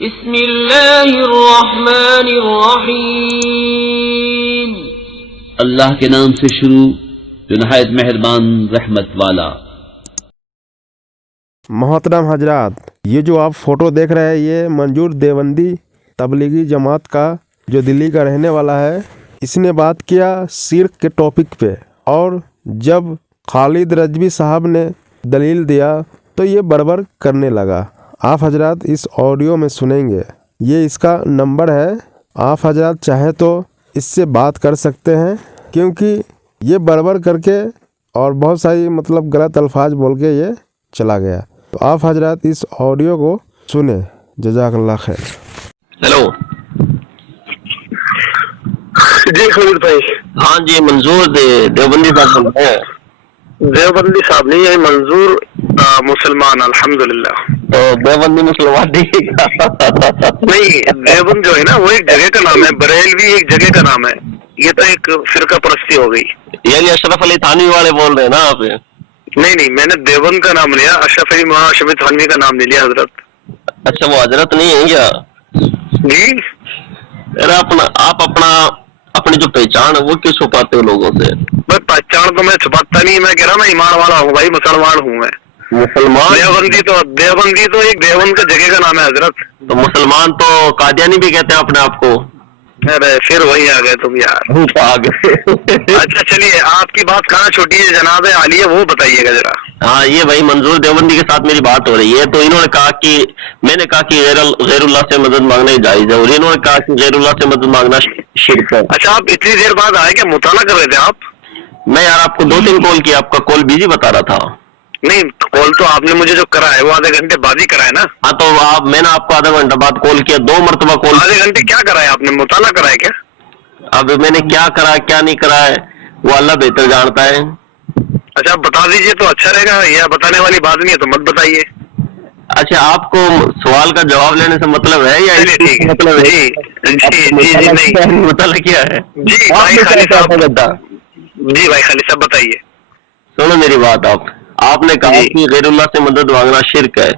بسم اللہ الرحمن الرحیم، اللہ کے نام سے شروع جو نہایت مہربان رحمت والا۔ محترم حضرات، یہ جو آپ فوٹو دیکھ رہے ہیں یہ منظور دیوبندی تبلیغی جماعت کا جو دلی کا رہنے والا ہے، اس نے بات کیا شرک کے ٹاپک پہ، اور جب خالد رضوی صاحب نے دلیل دیا تو یہ بڑبڑ کرنے لگا۔ آپ حضرات اس آڈیو میں سنیں گے، یہ اس کا نمبر ہے، آپ حضرات چاہیں تو اس سے بات کر سکتے ہیں، کیونکہ یہ بڑبڑ کر کے اور بہت ساری غلط الفاظ بول کے یہ چلا گیا۔ تو آپ حضرات اس آڈیو کو سنیں، جزاک اللہ خیر۔ ہیلو جی خالد بھائی، ہاں جی منظور دیوبندی صاحب بول رہے ہیں؟ دیوبندی صاحب نہیں ہے، منظور مسلمان الحمدللہ۔ دیوبندی مسلمان نہیں، دیوبند جو ہے نا وہ ایک جگہ کا نام ہے، بریلوی ایک جگہ کا نام ہے، یہ تو ایک فرقہ پرستی ہو گئی۔ یعنی اشرف علی تھانوی والے بول رہے ہیں نا آپ؟ نہیں، میں نے دیوبند کا نام لیا، اشرف علی تھانوی کا نام نہیں لیا حضرت۔ اچھا وہ حضرت نہیں ہے کیا؟ جی آپ اپنی جو پہچان ہے وہ کیوں چھپاتے ہو لوگوں سے؟ بھائی پہچان تو میں چھپاتا نہیں، میں کہہ رہا ہوں میں ایمان والا ہوں بھائی، مسلمان ہوں میں۔ مسلمان دیوبندی تو ایک دیوبند کا جگہ کا نام ہے حضرت۔ تو مسلمان تو قادیانی بھی کہتے ہیں اپنے آپ کو۔ ارے پھر وہی آ گئے تم یار، اچھا چلیے آپ کی بات کہاں چھوٹی ہے جناب عالیہ، وہ بتائیے گا ذرا۔ ہاں یہ بھائی منظور دیوبندی کے ساتھ میری بات ہو رہی ہے، تو انہوں نے کہا کہ میں نے کہا کہ غیر اللہ سے مدد مانگنا جائز ہے، اور انہوں نے کہا کہ غیر اللہ سے مدد مانگنا شرک ہے۔ اچھا آپ اتنی دیر بعد آئے کہ مطالعہ کر رہے تھے آپ؟ میں یار آپ کو 2-3 کال کیا، آپ کا کال بزی بتا رہا تھا۔ نہیں کال تو آپ نے مجھے جو کرا ہے وہ آدھے گھنٹے بعد ہی کرا ہے نا۔ ہاں تو میں نے آپ کو آدھا گھنٹہ بعد کال کیا، 2 مرتبہ کال۔ آدھے گھنٹے کیا کرا ہے آپ نے؟ مطالعہ کرا ہے کیا؟ اب میں نے کیا کرا کیا نہیں کرا ہے وہ اللہ بہتر جانتا ہے۔ اچھا آپ بتا دیجئے تو اچھا رہے گا، یا بتانے والی بات نہیں ہے تو مت بتائیے۔ اچھا آپ کو سوال کا جواب لینے سے مطلب ہے یا مطلب ہے؟ جی نہیں مطلب کیا ہے؟ جی بھائی خالد صاحب بتائیے۔ سنو میری بات، آپ نے کہا کہ غیر اللہ سے مدد مانگنا شرک ہے۔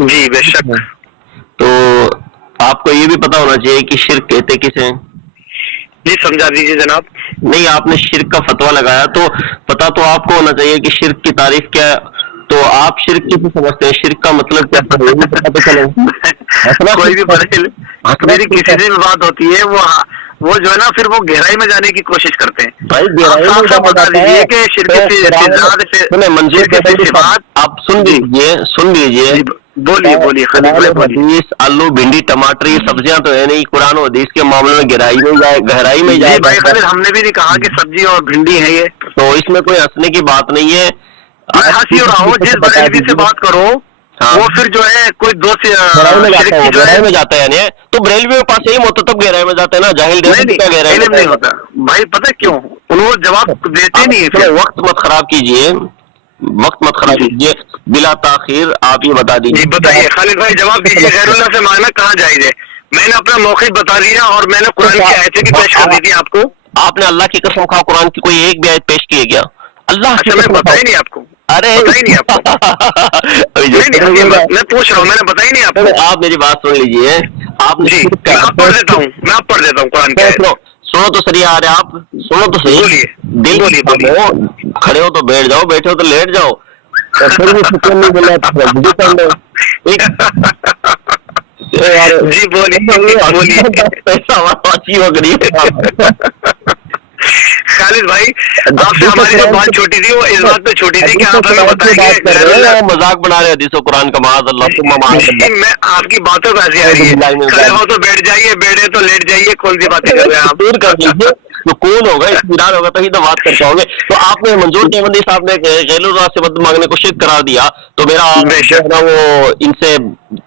جی بے شک۔ تو آپ کو یہ بھی پتا ہونا چاہیے کہ شرک کہتے کسے ہیں؟ جی سمجھا دیجیے جناب۔ نہیں آپ نے شرک کا فتویٰ لگایا تو پتا تو آپ کو ہونا چاہیے کہ شرک کی تعریف کیا ہے، تو آپ شرک کیسے سمجھتے ہیں؟ شرک کا مطلب کیا ہے؟ کوئی بھی میری کسی سے بھی بات ہوتی ہے وہ جو ہے نا پھر وہ گہرائی میں جانے کی کوشش کرتے ہیں۔ بھائی گہرائی میں بتا دیجیے کہ شرک منظور کے بات آپ سن لیجیے۔ بولیے حدیث آلو بھنڈی ٹماٹر یہ سبزیاں تو ہے نہیں، قرآن و حدیث کے معاملے میں گہرائی میں جائے۔ بھائی خالد ہم نے بھی نہیں کہا کہ سبزی اور بھنڈی ہے یہ، تو اس میں کوئی ہنسنے کی بات نہیں ہے۔ ہنسی ہو رہا ہو، جس بریلوی سے بات کرو وہ پھر جو ہے کوئی دوست گہرائی میں جاتا ہے، یعنی تو بریلوی کے پاس یہی ہوتا تب گہرائی میں جاتا ہے نا، جاہل گہرائی میں نہیں ہوتا بھائی۔ پتہ کیوں انہوں جواب دیتے نہیں؟ وقت مت خراب کیجیے، بلا تاخیر آپ یہ بتا دیجیے۔ بتائیے خالد بھائی جواب دیجیے، غیر اللہ سے مانگنا کہاں جائز ہے؟ میں نے اپنا موقف بتا دیا اور میں نے قرآن کی آیتیں بھی پیش کر دی تھی آپ کو۔ آپ نے اللہ کی قسم کھا قرآن کی کوئی ایک بھی آیت پیش کی ہے کیا؟ اللہ سے میں بتا ہی نہیں آپ کو۔ ارے نہیں آپ میں پوچھ رہا ہوں، میں نے بتا ہی نہیں آپ کو۔ آپ میری بات سن لیجیے، آپ میں پڑھ دیتا ہوں قرآن کی آیت۔ سنو تو صحیح آ رہے آپ، سنو تو صحیح۔ بولیے کھڑے ہو تو بیٹھ جاؤ، بیٹھے ہو تو لیٹ جاؤ۔ جی بولیے خالد بھائی آپ سے ہماری جو بات چھوٹی تھی وہ اس بات پہ چھوٹی تھی کہ آپ ہمیں بتائیں گے مذاق بنا رہے حدیث و قرآن کا، معاذ اللہ۔ میں آپ کی باتوں پہ ایسی آ رہی ہے، کھڑے ہو تو بیٹھ جائیے، بیٹھے تو لیٹ جائیے، کون سی باتیں کر رہے ہیں آپ؟ دور کر دیجیے، سکون ہوگا، اطمینان ہوگا تبھی تو بات کر پاؤ گے۔ تو آپ نے منظور دیوبندی صاحب نے غیر اللہ سے مدد مانگنے کو شرک قرار دیا، تو میرا وہ ان سے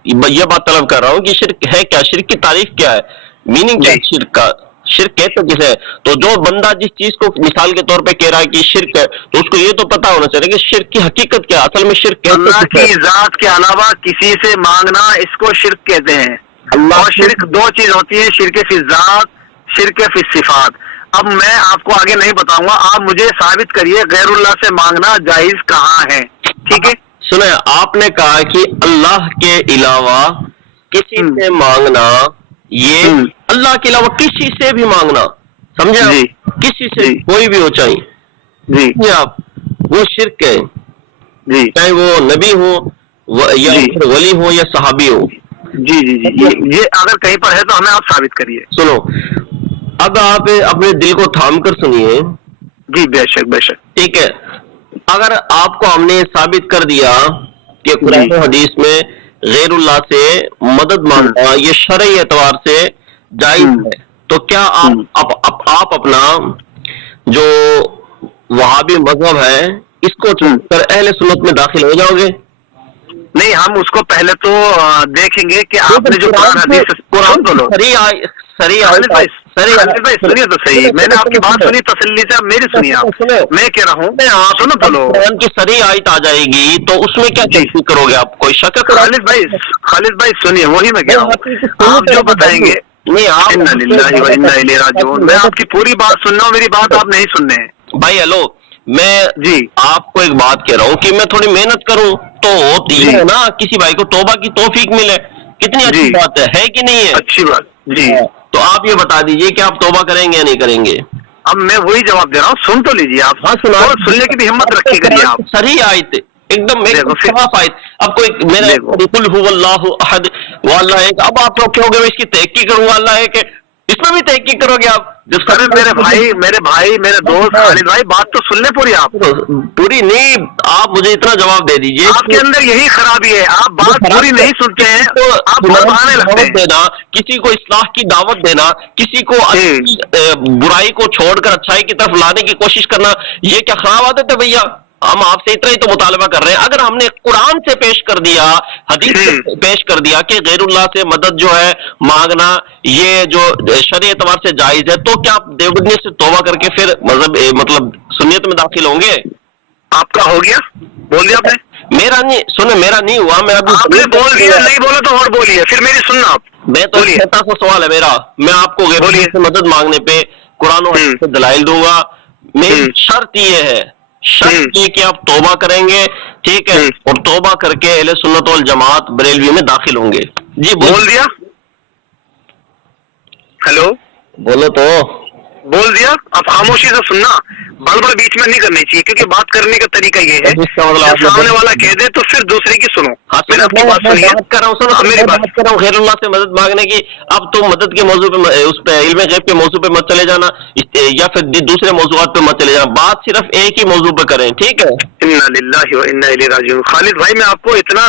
یہ بات طلب کر رہا ہوں کہ شرک ہے کیا، شرک کی تعریف کیا ہے، میننگ کیا ہے شرک کا؟ شرک کہتے کسے؟ تو جو بندہ جس چیز کو مثال کے طور پہ کہہ رہا ہے کہ شرک ہے، تو اس کو یہ تو پتا ہونا چاہیے کہ شرک کی حقیقت کیا، اصل میں شرک اللہ کی ذات کے علاوہ کسی سے مانگنا، اس کو شرک کہتے ہیں۔ اللہ شرک 2 چیز ہوتی ہے، شرک فی الذات، شرک فی الصفات۔ اب میں آپ کو آگے نہیں بتاؤں گا، آپ مجھے ثابت کریے غیر اللہ سے مانگنا جائز کہاں ہے، ٹھیک ہے؟ سنیں، آپ نے کہا کہ اللہ کے علاوہ کسی سے مانگنا یہ اللہ کے علاوہ کسی سے بھی مانگنا، سمجھے آپ؟ کسی سے کوئی بھی ہو چاہیے آپ، وہ شرک ہے، چاہے وہ نبی ہو یا ولی ہو یا صحابی ہو۔ جی جی جی، یہ اگر کہیں پر ہے تو ہمیں آپ ثابت کریے۔ سنو، اب آپ اپنے دل کو تھام کر سنیے۔ جی بے شک بے شک۔ ٹھیک ہے، اگر آپ کو ہم نے ثابت کر دیا کہ قرآن و حدیث میں غیر اللہ سے مدد مانگنا یہ شرعی اعتبار سے جائز ہے، تو کیا آپ اپنا جو وہابی مذہب ہے اس کو چھوڑ کر اہل سنت میں داخل ہو جاؤ گے؟ نہیں، ہم اس کو پہلے تو دیکھیں گے کہ آپ نے جو قرآن حدیث سنیے تو صحیح، میں نے آپ کی بات سنی تسلی سے، میری سنیے آپ، میں کہہ رہا ہوں سنو تو لو، قرآن کی صریح آیت آ جائے گی تو اس میں کیا تحقیق کرو گے آپ؟ کوئی شک ہے؟ خالد بھائی سنیے، وہی میں کہہ رہا ہوں، آپ جو بتائیں گے نہیں انا للہ و انا الیہ راجعون، میں آپ کی پوری بات سن رہا ہوں، میری بات آپ نہیں سننے ہیں بھائی۔ ہلو، میں آپ کو ایک بات کہہ رہا ہوں کہ میں تھوڑی محنت کروں تو ہوتی ہے نا، کسی بھائی کو توبہ کی توفیق ملے، کتنی اچھی بات ہے کہ نہیں ہے؟ اچھی بات جی۔ تو آپ یہ بتا دیجئے کہ آپ توبہ کریں گے یا نہیں کریں گے؟ اب میں وہی جواب دے رہا ہوں، سن تو لیجیے آپ، سننے کی بھی ہمت رکھی کریے آپ۔ صحیح آیت ایک دم صاف آیت، اب کوئی میرا قل هو اللہ احد واللہ ایک، اب آپ لوگ کہو گے میں اس کی تحقیق کروں گا، اللہ ہے کہ اس میں بھی تحقیق کرو گے آپ؟ میرے بھائی میرے دوست خالد بھائی، بات تو سن لیں پوری آپ۔ پوری نہیں، آپ مجھے اتنا جواب دے دیجئے، آپ کے اندر یہی خرابی ہے، آپ بات پوری نہیں سنتے ہیں، آپ بہانے لگتے ہیں۔ دینا، کسی کو اصلاح کی دعوت دینا، کسی کو برائی کو چھوڑ کر اچھائی کی طرف لانے کی کوشش کرنا، یہ کیا خراب عادت ہے بھیا؟ ہم آپ سے اتنا ہی تو مطالبہ کر رہے ہیں۔ اگر ہم نے قرآن سے پیش کر دیا، حدیث سے پیش کر دیا کہ غیر اللہ سے مدد جو ہے مانگنا یہ جو شرعی اعتبار سے جائز ہے، تو کیا آپ دیوبندی سے توبہ کر کے پھر مطلب سنیت میں داخل ہوں گے؟ آپ کا ہو گیا؟ بول دیا آپ نے؟ میرا نہیں، سنیں میرا نہیں ہوا، میں ابھی آپ نے بول دیا، نہیں بولا تو اور بولیے، پھر میری سننا آپ۔ میں تو چھوٹا سا سوال ہے میرا، میں آپ کو غیر اللہ سے مدد مانگنے پہ قرآن و حدیث سے دلائل دوں گا، میری شرط یہ ہے، شرط یہ کہ آپ توبہ کریں گے، ٹھیک ہے، اور توبہ کر کے اہل سنت والجماعت بریلوی میں داخل ہوں گے۔ جی بول دیا؟ ہیلو، بولو تو، بول دیا؟ اب خاموشی سے سننا، بڑبڑ بیچ میں نہیں کرنی چاہیے، کیونکہ بات کرنے کا طریقہ یہ ہے جب سامنے والا کہہ دے تو پھر دوسرے کی سنو۔ میں آپ کی بات سنیے، میری بات کر رہا ہوں غیر اللہ سے مدد مانگنے کی، اب تم مدد کے موضوع پہ، اس پہ علم غیب کے موضوع پہ مت چلے جانا، یا پھر دوسرے موضوعات پہ مت چلے جانا، بات صرف ایک ہی موضوع پہ کریں، ٹھیک ہے؟ انا للہ و انا الیہ راجعون۔ خالد بھائی میں آپ کو اتنا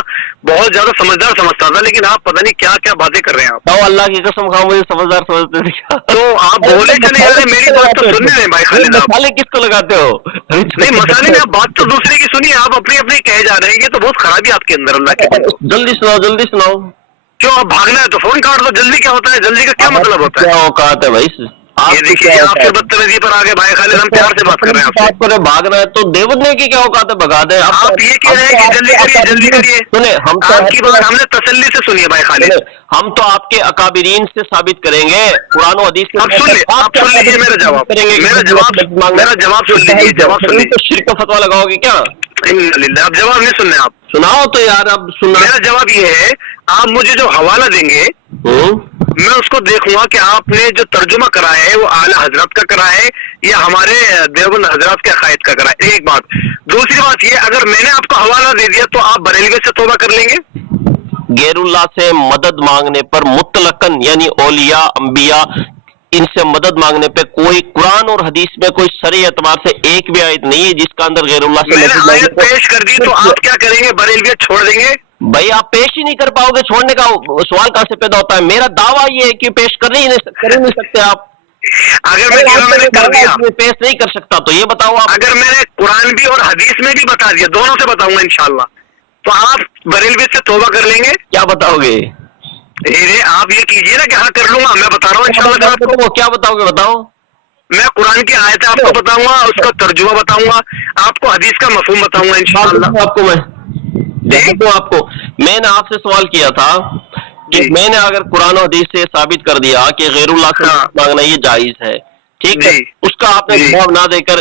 بہت زیادہ سمجھدار سمجھتا تھا، لیکن آپ پتہ نہیں کیا کیا باتیں کر رہے ہیں آپ۔ اللہ کی قسم کھاؤ، مجھے سمجھدار سمجھتے تھے تو آپ بولے چلے جا رہے، میری بات تو سننے دیں بھائی خالد آپ۔ مسالے کس کو لگاتے ہو؟ نہیں مسالے نہیں، آپ بات تو دوسرے کی سنیے، آپ اپنی اپنی کہے جا رہے ہیں، یہ تو بہت خرابی آپ کے اندر، اللہ کے بندو۔ جلدی سناؤ، جلدی سناؤ۔ کیوں آپ بھاگنا ہے تو فون کاٹ دو، جلدی کیا ہوتا ہے، جلدی کا کیا مطلب ہوتا ہے؟ کیا اوقات ہے بھائی؟ یہ دیکھیے آپ پھر بدتمیزی پر آگے بھائی خالد، ہم پیار سے بات کر رہے ہیں آپ سے۔ بھاگنا ہے تو دیوبندی کی کیا اوقات ہے، بھگا دیں آپ یہ کہہ رہے ہیں کہ جلدی کریے جلدی کریے، سنیں ہم آپ کی بات ہم نے تسلی سے سنیے بھائی خالد۔ ہم تو آپ کے اکابرین سے ثابت کریں گے قرآن و حدیث کے، آپ سن لیجیے میرا جواب، میرا جواب سن لیجیے، جواب سن لیجیے۔ شرک کا فتویٰ لگاؤ گے کیا؟ اب جواب نہیں سننے آپ، سناؤ تو یار، اب سننا۔ میرا جواب یہ ہے، آپ مجھے جو حوالہ دیں گے میں اس کو دیکھوں گا کہ آپ نے جو ترجمہ کرا ہے وہ اعلیٰ حضرت کا کرا ہے یا ہمارے دیوبند حضرات کے عقائد کا کرا ہے، ایک بات۔ دوسری بات یہ، اگر میں نے آپ کو حوالہ دے دیا تو آپ بریلوی سے توبہ کر لیں گے؟ غیر اللہ سے مدد مانگنے پر مطلقاً، یعنی اولیاء انبیاء ان سے مدد مانگنے پہ کوئی قرآن اور حدیث میں کوئی شرعی اعتبار سے ایک بھی آیت نہیں ہے جس کا اندر غیر اللہ سے میں نے آیت پیش کر دی تو آپ کیا کریں گے، بریلویت چھوڑ دیں گے؟ بھائی آپ پیش ہی نہیں کر پاؤ گے، چھوڑنے کا سوال کہاں سے پیدا ہوتا ہے؟ میرا دعویٰ یہ ہے کہ پیش کر ہی نہیں سکتے آپ۔ اگر میں نے کر دیا پیش نہیں کر سکتا تو یہ بتاؤ آپ۔ اگر میں نے قرآن بھی اور حدیث میں بھی بتا دیا، دونوں سے بتاؤں گا انشاءاللہ، تو آپ بریلوی سے توبہ کر لیں گے؟ کیا بتاؤ گے؟ آپ یہ کیجئے نا کہ ہاں کر لوں گا، میں بتا رہا ہوں انشاءاللہ آپ کو۔ کیا بتاؤ گے؟ بتاؤ۔ میں قرآن کی آیت آپ کو بتاؤں گا، اس کا ترجمہ بتاؤں گا، آپ کو حدیث کا مفہوم بتاؤں گا انشاءاللہ۔ آپ کو میں دیکھوں، آپ کو میں نے آپ سے سوال کیا تھا کہ میں نے اگر قرآن و حدیث سے ثابت کر دیا کہ غیر اللہ سے مانگنا یہ جائز ہے، ٹھیک ہے، اس کا آپ نے جواب نہ دے کر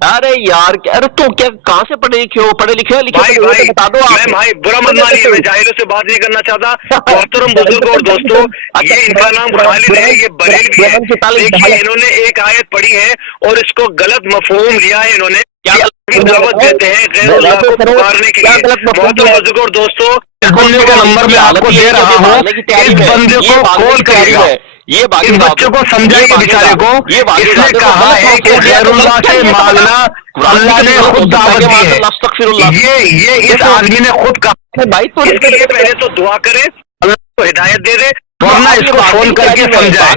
ارے یار ارے تو کیا کہاں سے پڑھے لکھے ہو؟ پڑھے لکھے بتا دو آپ. میں بھائی برا مت مانیے، میں جاہلوں سے بات نہیں کرنا چاہتا. محترم بزرگ اور دوستوں، یہ ان کا نام خالد ہے، یہ بریلوی ہے. دیکھیے انہوں نے ایک آیت پڑھی ہے اور اس کو غلط مفہوم لیا ہے. انہوں نے دعوت دیتے ہیں غیر اللہ کو پکارنے کے لیے. محترم بزرگ اور دوستوں، بندے کا نمبر میں آپ کو دے رہا ہوں، اس بندے کو کال کریے گا. یہ اس بچے کو سمجھائیے بیچارے کو. اس نے کہا ہے کہ غیر اللہ سے مانگنا اللہ نے خود دعوت دی ہے. یہ اس آدمی نے خود کہا بھائی. تو اس کے لیے پہلے تو دعا کرے، اللہ کو ہدایت دے دے، ورنہ اس کو فون کر کے سمجھائے.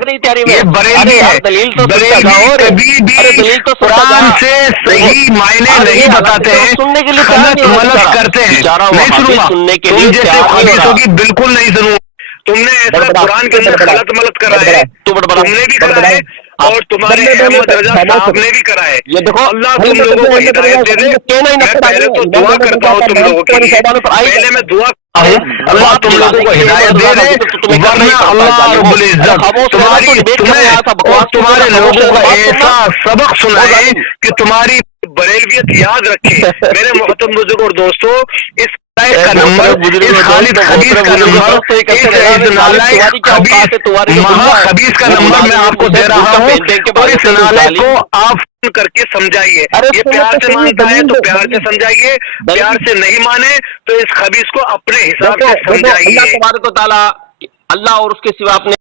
یہ بریلوی ہے. بریلوی کبھی بھی قرآن سے صحیح معنی نہیں بتاتے ہیں، غلط ملت کرتے ہیں. نہیں سنوں گا تم جیسے حدیثوں کی بالکل نہیں سنوں. تم نے ایسا قرآن کے اندر غلط ملت کرا ہے، تم نے بھی کرا ہے اور تمہارے احمد رضا صاحب نے بھی کرا ہے. اللہ تم لوگوں کو ہدایت دے دے. میں پہلے تو دعا کرتا ہوں تم لوگوں کے لیے، پہلے میں دعا اللہ تم لوگوں کو ہدایت دے دے، ورنہ اللہ رب العزت تمہیں اور تمہارے لوگوں کو ایسا سبق سنائے کہ تمہاری بریلویت یاد رکھے. میرے محترم بزرگ اور دوستوں، اس کا نمبر، اس خالد خبیث کا نمبر، اس نالائق مہا خبیث کا نمبر میں آپ کو دے رہا ہوں، اور اس نالائق کو آپ کر کے سمجھائیے. یہ پیار سے مانتا ہے تو پیار سے سمجھائیے، پیار سے نہیں مانے تو اس خبیث کو اپنے حساب سے سمجھائیے. اللہ تبارک و تعالیٰ، اللہ اور اس کے سوا اپنے